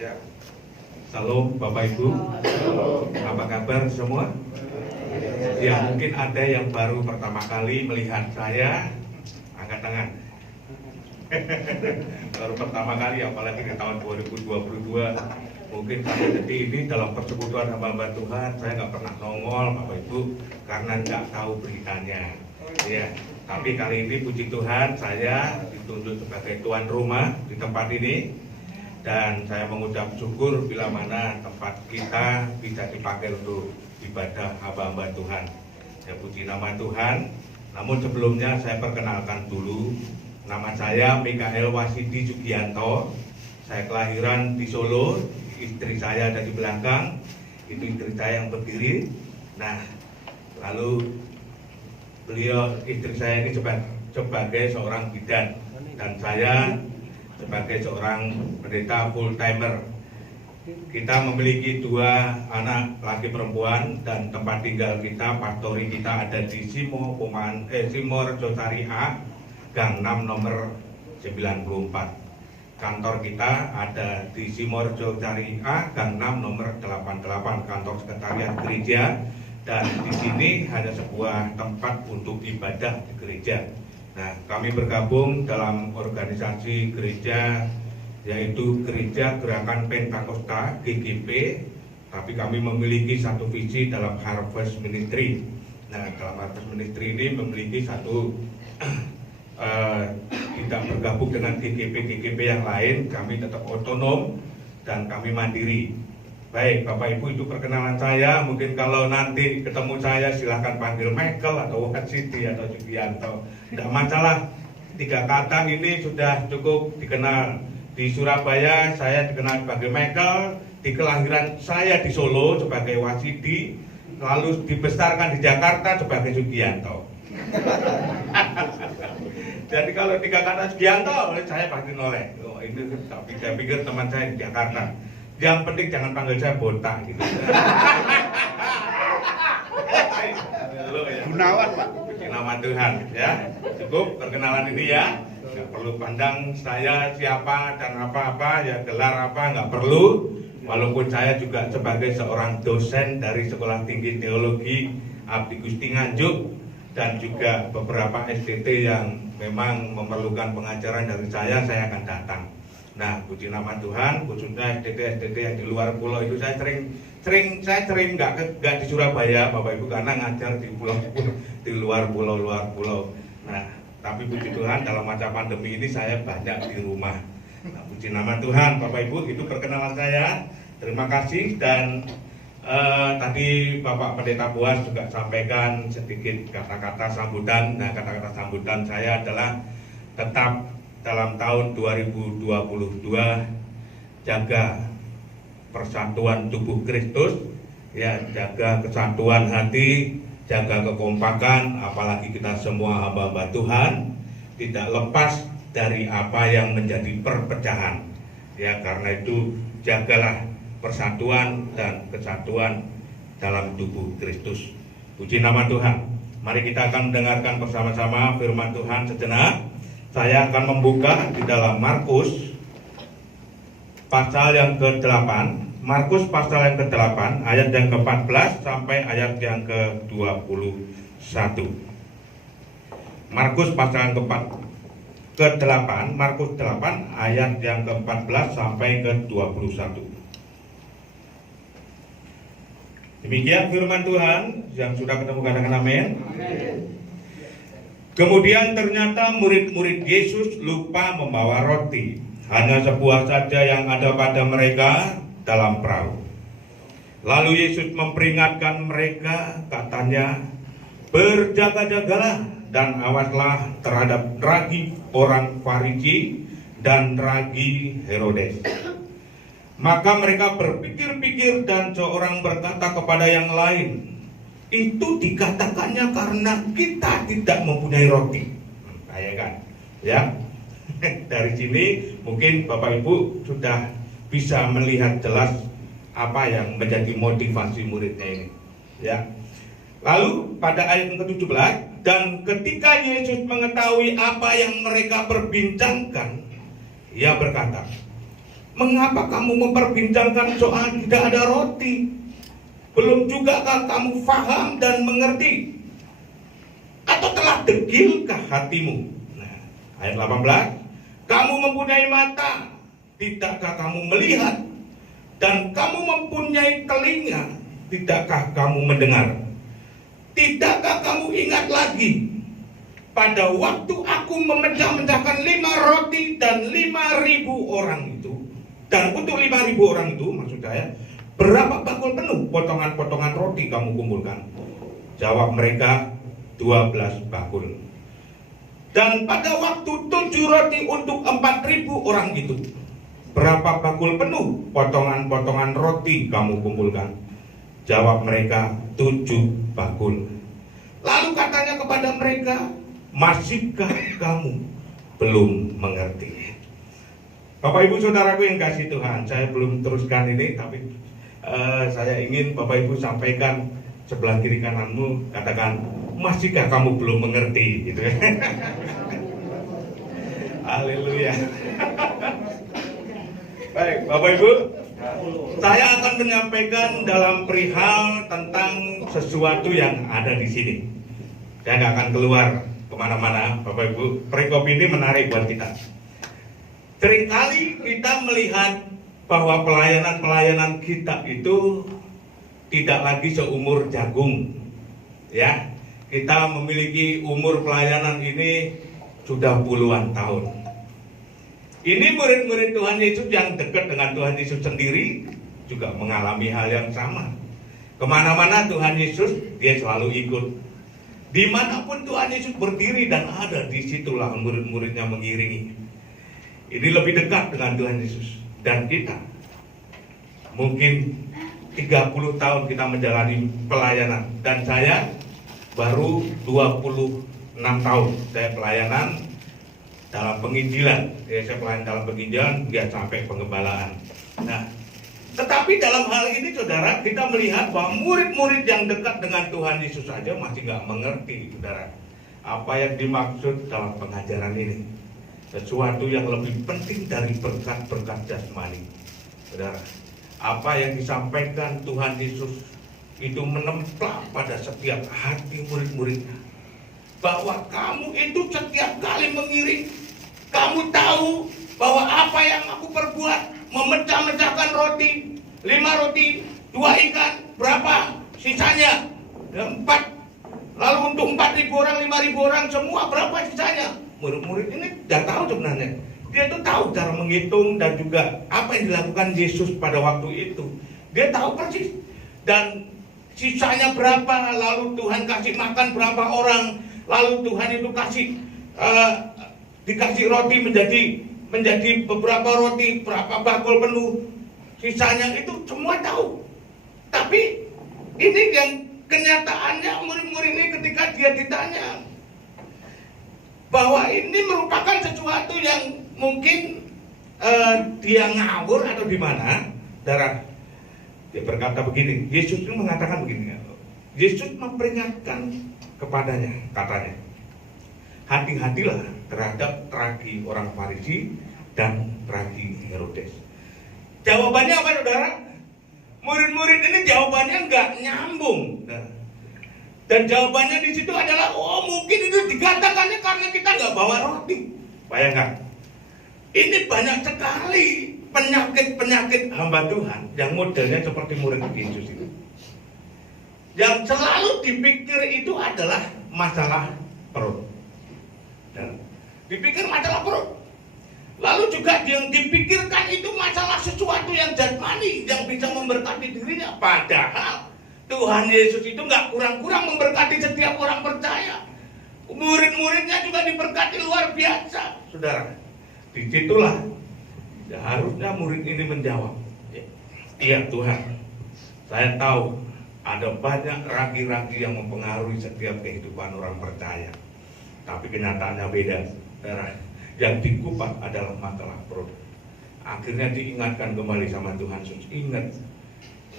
Ya. Salam Bapak Ibu. Apa kabar semua? Ya, mungkin ada yang baru pertama kali melihat saya, angkat tangan. Baru pertama kali, apalagi di tahun 2022. Mungkin sampai detik ini dalam persekutuan hamba Tuhan saya nggak pernah nongol Bapak Ibu karena nggak tahu beritanya. Ya, tapi kali ini puji Tuhan saya ditunjuk sebagai tuan rumah di tempat ini. Dan saya mengucap syukur bila mana tempat kita bisa dipakai untuk ibadah hamba-hamba Tuhan. Ya, puji nama Tuhan. Namun sebelumnya saya perkenalkan dulu. Nama saya Mikael Wasidi Sugianto. Saya kelahiran di Solo. Istri saya ada di belakang. Itu istri saya yang berdiri. Nah, lalu istri saya ini sebagai seorang bidan. Dan saya sebagai seorang pendeta full timer. Kita memiliki 2 anak laki perempuan dan tempat tinggal kita, pastori kita ada di Simorejo Syariah, Gang 6 nomor 94. Kantor kita ada di Simorejo Syariah, Gang 6 nomor 88, kantor sekretariat gereja. Dan di sini ada sebuah tempat untuk ibadah di gereja. Nah, kami bergabung dalam organisasi gereja yaitu Gereja Gerakan Pentakosta GGP, tapi kami memiliki satu visi dalam Harvest Ministry. Nah, dalam Harvest Ministry ini memiliki satu tidak bergabung dengan GGP yang lain, kami tetap otonom dan kami mandiri. Baik, Bapak Ibu, itu perkenalan saya. Mungkin kalau nanti ketemu saya silahkan panggil Michael atau Wasidi atau Sugianto. Tidak masalah, 3 kata ini sudah cukup dikenal. Di Surabaya saya dikenal sebagai Michael, di kelahiran saya di Solo sebagai Wasidi, lalu dibesarkan di Jakarta sebagai Sugianto. Jadi kalau 3 kata Sugianto, saya pasti noleh. Oh, ini tapi saya pikir teman saya di Jakarta. Yang penting jangan panggil saya botak gitu. Gunawan, Pak. Puji nama Tuhan ya. Cukup perkenalan ini ya. Nggak perlu pandang saya siapa dan apa-apa, ya gelar apa, nggak perlu. Walaupun saya juga sebagai seorang dosen dari Sekolah Tinggi Teologi Abdi Gusti Nganjuk dan juga beberapa STT yang memang memerlukan pengajaran dari saya akan datang. Nah, puji nama Tuhan, khususnya STT yang di luar pulau itu saya sering nggak di Surabaya, Bapak Ibu, karena ngajar di pulau di luar pulau. Nah, tapi puji Tuhan dalam masa pandemi ini saya banyak di rumah. Nah, puji nama Tuhan, Bapak Ibu, itu perkenalan saya. Terima kasih dan tadi Bapak Pendeta Boas juga sampaikan sedikit kata-kata sambutan. Nah, kata-kata sambutan saya adalah tetap dalam tahun 2022 jaga persatuan tubuh Kristus, ya, jaga kesatuan hati, jaga kekompakan, apalagi kita semua hamba-hamba Tuhan tidak lepas dari apa yang menjadi perpecahan. Ya, karena itu jagalah persatuan dan kesatuan dalam tubuh Kristus. Puji nama Tuhan. Mari kita akan mendengarkan bersama-sama firman Tuhan sejenak. Saya akan membuka di dalam Markus pasal yang ke-8, Markus pasal yang ke-8 ayat yang ke-14 sampai ayat yang ke-21. Markus pasal yang ke-8, Markus 8 ayat yang ke-14 sampai ke-21. Demikian firman Tuhan. Yang sudah ketemu katakan amin. Kemudian ternyata murid-murid Yesus lupa membawa roti. Hanya sebuah saja yang ada pada mereka dalam perahu. Lalu Yesus memperingatkan mereka, katanya, berjaga-jagalah dan awaslah terhadap ragi orang Farisi dan ragi Herodes. Maka mereka berpikir-pikir dan seorang berkata kepada yang lain, itu dikatakannya karena kita tidak mempunyai roti. Kayak kan, ya. Dari sini mungkin Bapak Ibu sudah bisa melihat jelas apa yang menjadi motivasi muridnya ini, ya. Lalu pada ayat ke-17, dan ketika Yesus mengetahui apa yang mereka perbincangkan, ia berkata, Mengapa kamu memperbincangkan soal tidak ada roti? Belum jugakah kamu faham dan mengerti? Atau telah degilkah hatimu? Nah, ayat 18. Kamu mempunyai mata, tidakkah kamu melihat? Dan kamu mempunyai telinga, tidakkah kamu mendengar? Tidakkah kamu ingat lagi pada waktu aku memecah-mecahkan 5 roti dan 5.000 orang itu? Dan untuk 5.000 orang itu, maksud saya, berapa bakul penuh potongan-potongan roti kamu kumpulkan? Jawab mereka, 12 bakul. Dan pada waktu 7 roti untuk 4.000 orang itu, berapa bakul penuh potongan-potongan roti kamu kumpulkan? Jawab mereka, 7 bakul. Lalu katanya kepada mereka, masihkah kamu belum mengerti? Bapak Ibu Saudaraku yang kasih Tuhan, saya belum teruskan ini, tapi saya ingin Bapak Ibu sampaikan sebelah kiri kananmu, katakan, masihkah kamu belum mengerti? Gitu. Haleluya. Baik, Bapak Ibu, saya akan menyampaikan dalam perihal tentang sesuatu yang ada di sini. Saya nggak akan keluar kemana-mana, Bapak Ibu. Perikop ini menarik buat kita. Seringkali kita melihat bahwa pelayanan-pelayanan kita itu tidak lagi seumur jagung, ya. Kita memiliki umur pelayanan ini sudah puluhan tahun. Ini murid-murid Tuhan Yesus yang dekat dengan Tuhan Yesus sendiri juga mengalami hal yang sama. Kemana-mana Tuhan Yesus, dia selalu ikut. Dimanapun Tuhan Yesus berdiri dan ada, disitulah murid-muridnya mengiringi. Ini lebih dekat dengan Tuhan Yesus. Dan kita, mungkin 30 tahun kita menjalani pelayanan. Dan saya baru 26 tahun saya pelayanan dalam penginjilan. Saya pelayan dalam penginjilan, dia sampai pengembalaan. Nah, tetapi dalam hal ini saudara, kita melihat bahwa murid-murid yang dekat dengan Tuhan Yesus saja masih nggak mengerti, saudara, apa yang dimaksud dalam pengajaran ini. Sesuatu yang lebih penting dari berkat-berkat jasmani, saudara. Apa yang disampaikan Tuhan Yesus itu menemplak pada setiap hati murid-muridnya. Bahwa kamu itu setiap kali mengiring, kamu tahu bahwa apa yang aku perbuat, memecah-mecahkan roti, 5 roti, 2 ikan, berapa sisanya? 4. Lalu untuk 4.000 orang, 5.000 orang, semua berapa sisanya? Murid-murid ini tidak tahu sebenarnya. Dia tuh tahu cara menghitung dan juga apa yang dilakukan Yesus pada waktu itu. Dia tahu persis. Dan sisanya berapa, lalu Tuhan kasih makan berapa orang, lalu Tuhan itu dikasih roti menjadi beberapa roti, berapa bakul penuh, sisanya itu semua tahu. Tapi ini yang kenyataannya murid-murid ini ketika dia ditanya bahwa ini merupakan sesuatu yang mungkin dia ngawur atau di mana, darah. Dia berkata begini, Yesus itu mengatakan begini, Yesus memperingatkan kepadanya, katanya, hati-hatilah terhadap ragi orang Farisi dan ragi Herodes. Jawabannya apa, saudara? Murid-murid ini jawabannya nggak nyambung. Dan jawabannya di situ adalah, oh mungkin itu dikatakannya karena kita nggak bawa roti. Bayangkan, ini banyak sekali penyakit-penyakit hamba Tuhan yang modelnya seperti murid Yesus itu. Yang selalu dipikir itu adalah masalah perut. Dan dipikir masalah perut. Lalu juga yang dipikirkan itu masalah sesuatu yang jasmani, yang bisa memberkati dirinya. Padahal Tuhan Yesus itu nggak kurang-kurang memberkati setiap orang percaya. Murid-muridnya juga diberkati luar biasa, saudara. Disitulah harusnya murid ini menjawab, iya Tuhan, saya tahu ada banyak ragi-ragi yang mempengaruhi setiap kehidupan orang percaya. Tapi kenyataannya beda, saudara. Yang dikupas adalah masalah perut. Akhirnya diingatkan kembali sama Tuhan Yesus. Ingat,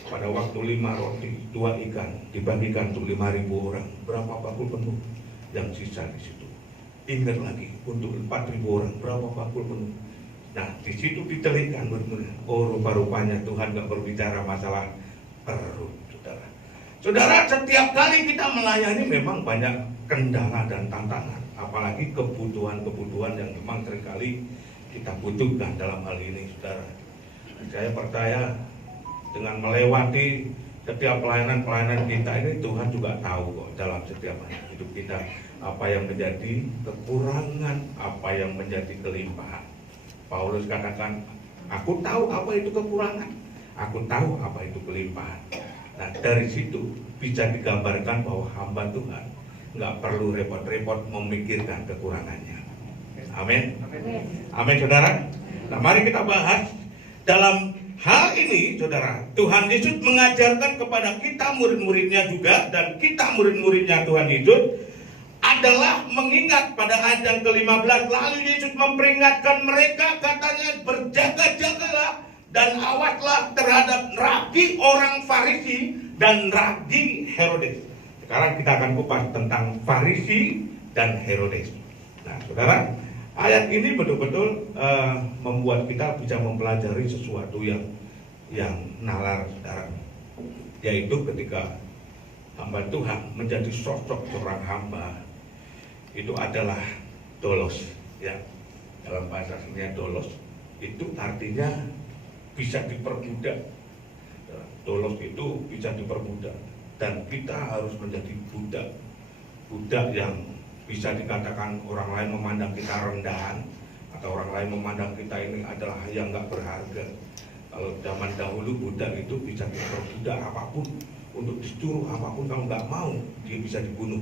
pada waktu 5 roti, 2 ikan dibagikan untuk 5.000 orang, berapa bakul penuh yang sisa di situ? Ingat lagi, untuk 4.000 orang, berapa bakul penuh? Nah, di situ ditelitkan murid-murid. Oh, rupa-rupanya Tuhan gak berbicara masalah perut, saudara. Saudara, setiap kali kita melayani memang banyak kendala dan tantangan. Apalagi kebutuhan-kebutuhan yang memang seringkali kita butuhkan dalam hal ini, saudara. Saya percaya dengan melewati setiap pelayanan-pelayanan kita ini, Tuhan juga tahu kok dalam setiap hidup kita apa yang menjadi kekurangan, apa yang menjadi kelimpahan. Paulus katakan, aku tahu apa itu kekurangan, aku tahu apa itu kelimpahan. Nah, dari situ bisa digambarkan bahwa hamba Tuhan nggak perlu repot-repot memikirkan kekurangannya. Amin. Amin, saudara. Nah, mari kita bahas dalam hal ini, saudara. Tuhan Yesus mengajarkan kepada kita murid-muridnya juga, dan kita murid-muridnya Tuhan Yesus adalah mengingat pada ayat yang ke-15. Lalu Yesus memperingatkan mereka, katanya, berjaga-jagalah dan awaslah terhadap ragi orang Farisi dan ragi Herodes. Sekarang kita akan kupas tentang Farisi dan Herodes. Nah, saudara, ayat ini betul-betul membuat kita bisa mempelajari sesuatu yang nalar, saudara. Yaitu ketika hamba Tuhan menjadi sosok seorang hamba, itu adalah dolos, ya. Dalam bahasa aslinya dolos itu artinya bisa diperbudak. Dolos itu bisa diperbudak, dan kita harus menjadi budak yang bisa dikatakan orang lain memandang kita rendahan, atau orang lain memandang kita ini adalah yang nggak berharga. Kalau zaman dahulu budak itu bisa diperbudak apapun, untuk disuruh apapun, kalau nggak mau dia bisa dibunuh.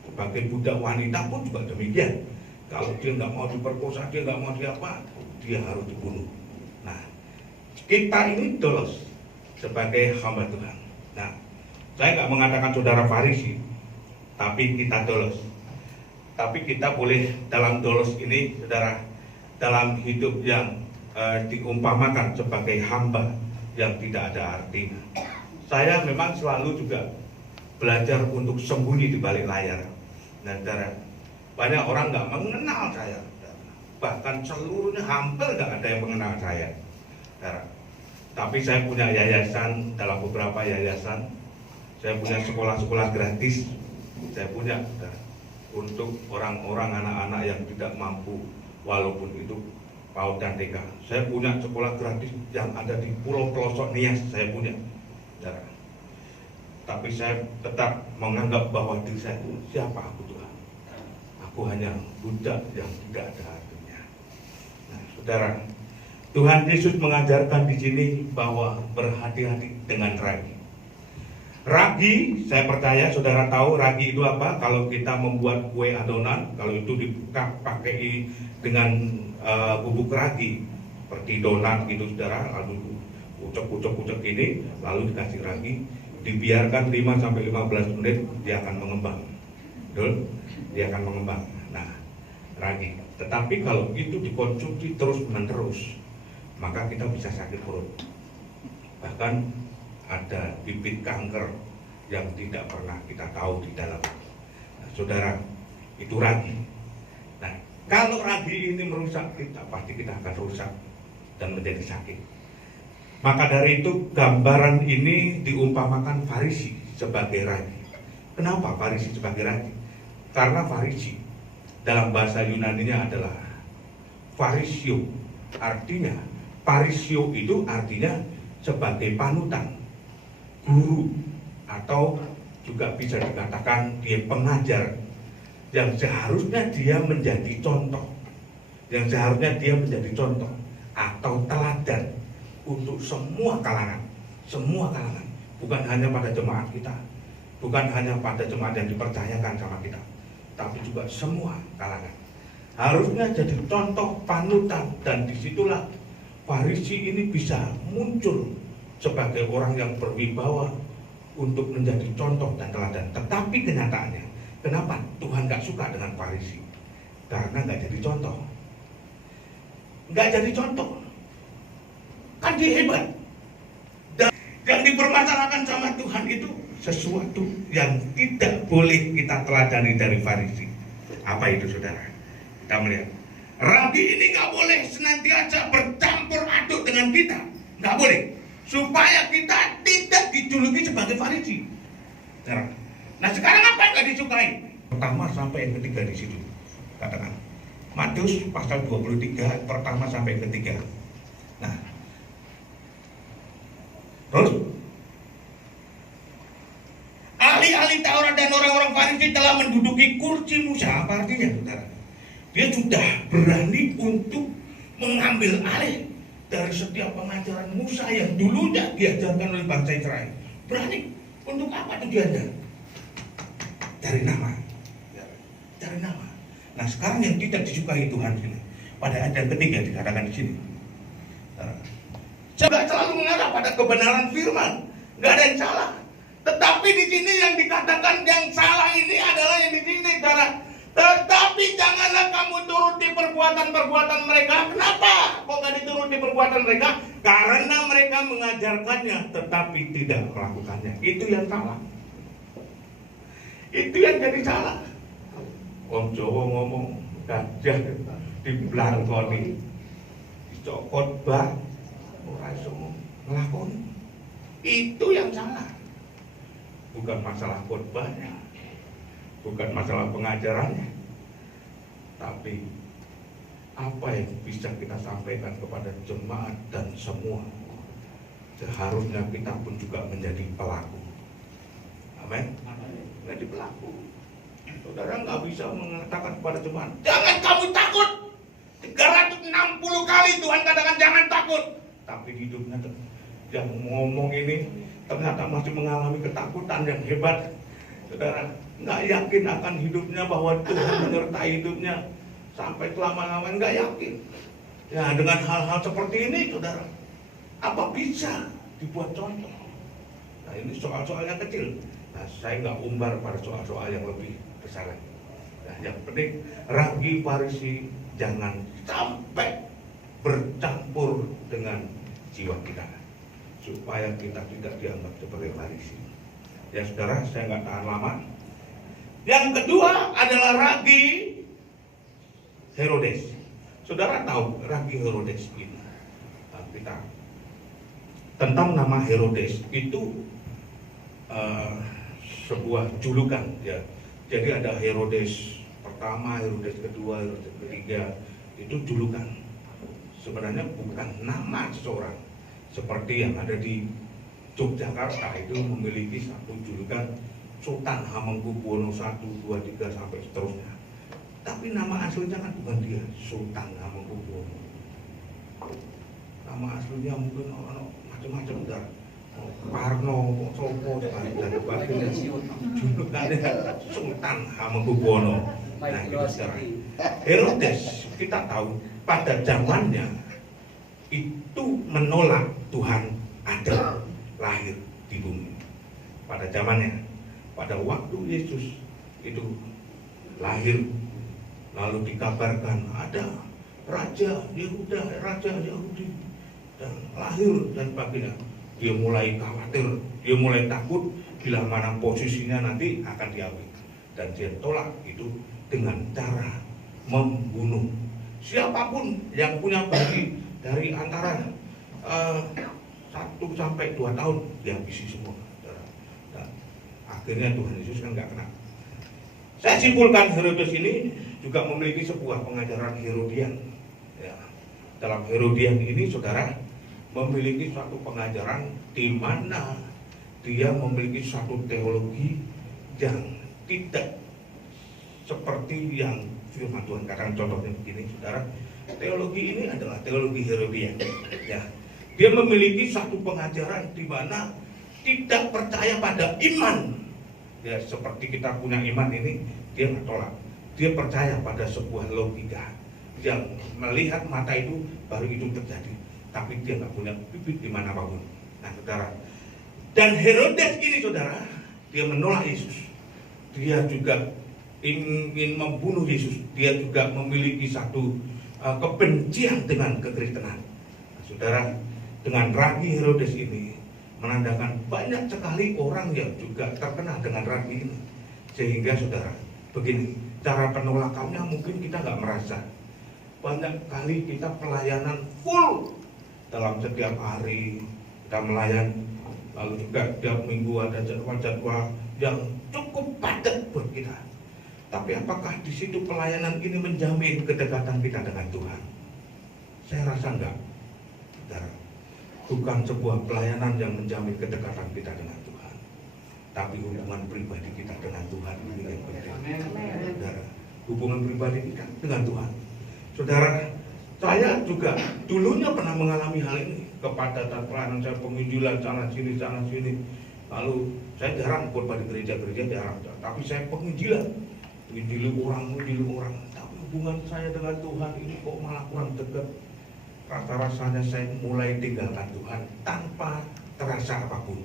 Sebagai budak wanita pun juga demikian. Kalau dia nggak mau diperkosa, dia nggak mau diapa, dia harus dibunuh. Nah, kita ini dolos sebagai hamba Tuhan. Nah, saya nggak mengatakan saudara Farisi, tapi kita dolos. Tapi kita boleh dalam dolos ini, saudara, dalam hidup yang diumpamakan sebagai hamba yang tidak ada artinya. Saya memang selalu juga belajar untuk sembunyi di balik layar. Nah, saudara, banyak orang nggak mengenal saya, bahkan seluruhnya hampir nggak ada yang mengenal saya, saudara. Tapi saya punya yayasan, dalam beberapa yayasan, saya punya sekolah-sekolah gratis, saya punya, saudara, untuk orang-orang, anak-anak yang tidak mampu, walaupun itu PAUD dan TK. Saya punya sekolah gratis yang ada di Pulau Pelosok Nias, saya punya, saudara. Tapi saya tetap menganggap bahwa diri saya, siapa aku Tuhan? Aku hanya budak yang tidak ada artinya. Nah, saudara, Tuhan Yesus mengajarkan di sini bahwa berhati-hati dengan ragi. Ragi, saya percaya saudara tahu ragi itu apa. Kalau kita membuat kue adonan, kalau itu dibuka pakai dengan bubuk ragi, seperti donat gitu, saudara, lalu ucek-ucek ini, lalu dikasih ragi, dibiarkan 5-15 menit, dia akan mengembang. Betul? Dia akan mengembang. Nah, ragi. Tetapi kalau itu dikonsumsi terus-menerus, maka kita bisa sakit perut. Bahkan ada bibit kanker yang tidak pernah kita tahu di dalam. Nah, saudara, itu ragi. Nah, kalau ragi ini merusak kita, pasti kita akan rusak dan menjadi sakit. Maka dari itu gambaran ini diumpamakan Farisi sebagai ragi. Kenapa Farisi sebagai ragi? Karena Farisi dalam bahasa Yunaninya adalah Farisio. Artinya, Farisio itu artinya sebagai panutan, guru, atau juga bisa dikatakan dia pengajar yang seharusnya dia menjadi contoh, atau teladan untuk semua kalangan, bukan hanya pada jemaat kita, bukan hanya pada jemaat yang dipercayakan sama kita, tapi juga semua kalangan. Harusnya jadi contoh, panutan, dan disitulah Farisi ini bisa muncul sebagai orang yang berwibawa untuk menjadi contoh dan teladan. Tetapi kenyataannya, kenapa Tuhan gak suka dengan Farisi? Karena gak jadi contoh. Kan dia hebat. Dan yang dipermasalahkan sama Tuhan itu sesuatu yang tidak boleh kita teladani dari Farisi. Apa itu, saudara? Kita melihat Ragi ini nggak boleh senantiasa bercampur aduk dengan kita, nggak boleh, supaya kita tidak dijuluki sebagai Farisi. Nah sekarang apa yang nggak disukai? Pertama sampai yang ketiga di situ, katakan Matius pasal 23 pertama sampai ketiga. Nah, terus ahli-ahli Taurat dan orang-orang Farisi telah menduduki kursi Musa. Apa artinya, saudara? Dia sudah berani untuk mengambil alih dari setiap pengajaran Musa yang dulunya diajarkan oleh bangsa Israel. Berani untuk apa tujuannya? Cari nama. Cari nama. Nah sekarang yang tidak disukai Tuhan ini, pada ayat yang ketiga dikatakan di sini. Coba selalu mengarah pada kebenaran firman, nggak ada yang salah. Tetapi di sini yang dikatakan yang salah ini adalah yang di sini, saudara. Tetapi janganlah kamu turuti perbuatan-perbuatan mereka. Kenapa? Kok nggak dituruti perbuatan mereka? Karena mereka mengajarkannya, tetapi tidak melakukannya. Itu yang salah. Itu yang jadi salah. Om Jawa ngomong gajah diblangkoni, dicokot bak, ora iso nglakoni. Itu yang salah. Bukan masalah khotbahnya, bukan masalah pengajarannya, tapi apa yang bisa kita sampaikan kepada jemaat dan semua. Seharusnya kita pun juga menjadi pelaku. Amin. Menjadi pelaku. Saudara nggak bisa mengatakan kepada jemaat, jangan kamu takut. 360 kali Tuhan katakan jangan takut. Tapi hidupnya yang ngomong ini ternyata masih mengalami ketakutan yang hebat. Saudara nggak yakin akan hidupnya bahwa Tuhan menyertai hidupnya sampai selama-lamanya, nggak yakin. Ya dengan hal-hal seperti ini, saudara, apa bisa dibuat contoh? Nah ini soal-soal yang kecil. Nah saya nggak umbar pada soal-soal yang lebih besar. Nah yang penting Ragi Farisi jangan sampai bercampur dengan jiwa kita, supaya kita tidak dianggap sebagai Farisi. Ya saudara, saya nggak tahan lama. Yang kedua adalah Ragi Herodes. Saudara tahu Ragi Herodes ini? Nah, kita tentang nama Herodes itu sebuah julukan, ya. Jadi ada Herodes pertama, Herodes kedua, Herodes ketiga, itu julukan. Sebenarnya bukan nama seseorang. Seperti yang ada di Yogyakarta itu memiliki satu julukan Sultan Hamengkubuwono I, II, III sampai seterusnya. Tapi nama aslinya kan bukan dia, Sultan Hamengkubuwono. Nama aslinya mungkin orang macam-macam, udah Parno, Sopo, dan sebagainya. Julukannya Sultan Hamengkubuwono. Nah, gitu sekarang. Herodes kita tahu pada zamannya itu menolak Tuhan ada lahir di bumi. Pada zamannya, pada waktu Yesus itu lahir, lalu dikabarkan ada Raja Yehuda, Raja Yahudi, dan lahir dan sebagainya. Dia mulai khawatir, dia mulai takut bila mana posisinya nanti akan diambil, dan dia tolak itu dengan cara membunuh siapapun yang punya bayi dari antara 1 sampai 2 tahun, dihabisi semua. Dan akhirnya Tuhan Yesus kan nggak kena. Saya simpulkan Herodes ini juga memiliki sebuah pengajaran Herodian. Ya. Dalam Herodian ini, saudara, memiliki suatu pengajaran di mana dia memiliki suatu teologi yang tidak seperti yang firman Tuhan katakan. Contohnya begini, saudara, teologi ini adalah teologi Herodian. Ya. Dia memiliki satu pengajaran di mana tidak percaya pada iman. Ya, seperti kita punya iman ini, dia nggak tolak. Dia percaya pada sebuah logika yang melihat mata itu baru itu terjadi. Tapi dia nggak punya bibit di mana pun. Nah, saudara. Dan Herodes ini, saudara, dia menolak Yesus. Dia juga ingin membunuh Yesus. Dia juga memiliki satu kebencian dengan kekristenan. Nah, saudara, dengan Ragi Herodes ini menandakan banyak sekali orang yang juga terkena dengan Ragi ini. Sehingga, saudara, begini, cara penolakannya mungkin kita nggak merasa. banyak kali kita pelayanan full dalam setiap hari kita melayan, lalu juga tiap minggu ada jadwal-jadwal yang cukup padat buat kita. Tapi apakah di situ pelayanan ini menjamin kedekatan kita dengan Tuhan? Saya rasa enggak. Saudara, bukan sebuah pelayanan yang menjamin kedekatan kita dengan Tuhan, tapi hubungan pribadi kita dengan Tuhan ini yang penting. Saudara, hubungan pribadi kita dengan Tuhan. Saudara, saya juga dulunya pernah mengalami hal ini. Kepadatan pelayanan saya, penginjilan sana sini. Lalu saya jarang khotbah di gereja-gereja, jarang. Tapi saya penginjilan orang. Tapi hubungan saya dengan Tuhan ini kok malah kurang dekat. Rasa-rasanya saya mulai tinggalkan Tuhan tanpa terasa apapun.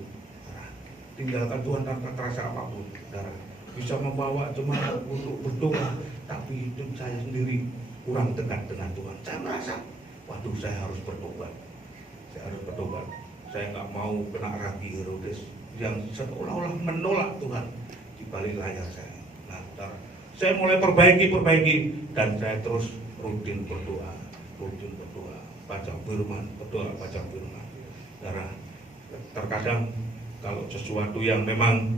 Tinggalkan Tuhan tanpa terasa apapun. Bisa membawa jemaat untuk berdoa, tapi hidup saya sendiri kurang dekat dengan Tuhan. Saya merasa, waduh, saya harus bertobat. Saya nggak mau kena ragi Herodes yang seolah-olah menolak Tuhan di balik layar saya. Nah, saya mulai perbaiki dan saya terus rutin berdoa, baca firman. Karena terkadang kalau sesuatu yang memang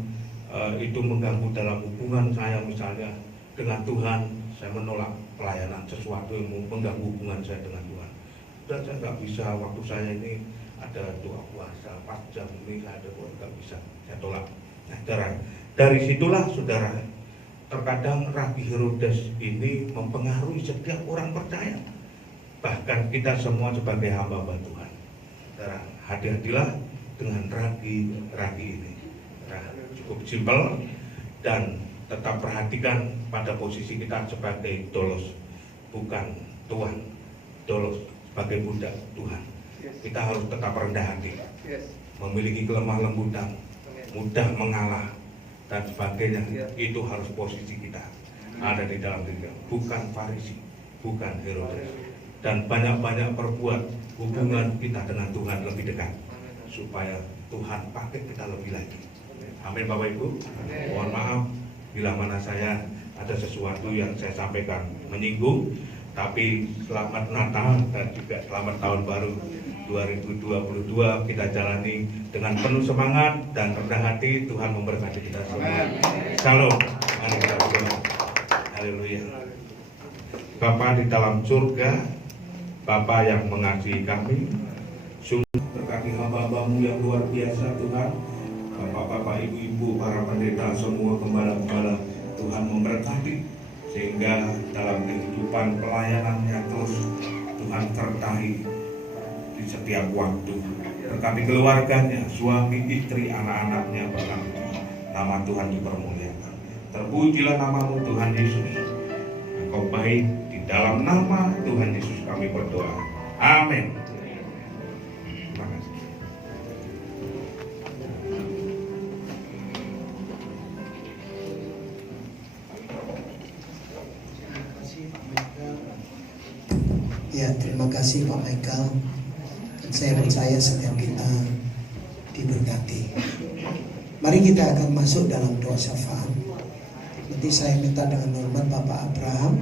itu mengganggu dalam hubungan saya misalnya dengan Tuhan, saya menolak pelayanan sesuatu yang mengganggu hubungan saya dengan Tuhan. Dan saya nggak bisa, waktu saya ini ada doa puasa 4 jam ini saya ada doa, nggak bisa, saya tolak. Nah, saudara, dari situlah saudara, terkadang Rabi Herodes ini mempengaruhi setiap orang percaya, bahkan kita semua sebagai hamba Tuhan. Saudara, hati-hatilah dengan rabi ini. Cukup simpel, dan tetap perhatikan pada posisi kita sebagai dolos, bukan tuan. Dolos sebagai budak Tuhan. Kita harus tetap rendah hati, memiliki kelemah lembutan, mudah mengalah dan sebagainya. Itu harus posisi kita ada di dalam diri, bukan Farisi, bukan Herodes. Dan banyak-banyak perbuat hubungan kita dengan Tuhan lebih dekat, supaya Tuhan pakai kita lebih lagi. Amin Bapak Ibu. Mohon maaf bila mana saya ada sesuatu yang saya sampaikan menyinggung, tapi selamat Natal dan juga selamat Tahun Baru 2022 kita jalani dengan penuh semangat dan rendah hati. Tuhan memberkati kita semua. Shalom. Mari kita berdoa. Haleluya. Bapa di dalam surga, Bapa yang mengasihi kami, sungguh berkati hamba-Hamba-Mu yang luar biasa Tuhan. Bapak-bapak, ibu-ibu, para pendeta, semua gembala-gembala, Tuhan memberkati sehingga dalam kehidupan pelayanannya terus Tuhan sertai di setiap waktu. Berkati keluarganya, suami, istri, anak-anaknya, bahkan nama Tuhan dipermuliakan. Terpujilah nama-Mu Tuhan Yesus. Engkau baik, di dalam nama Tuhan Yesus kami berdoa. Amin. Ya, terima kasih Pak Michael. Dan saya percaya setiap kita diberkati. Mari kita akan masuk dalam doa syafaat. Nanti saya minta dengan hormat Bapak Abraham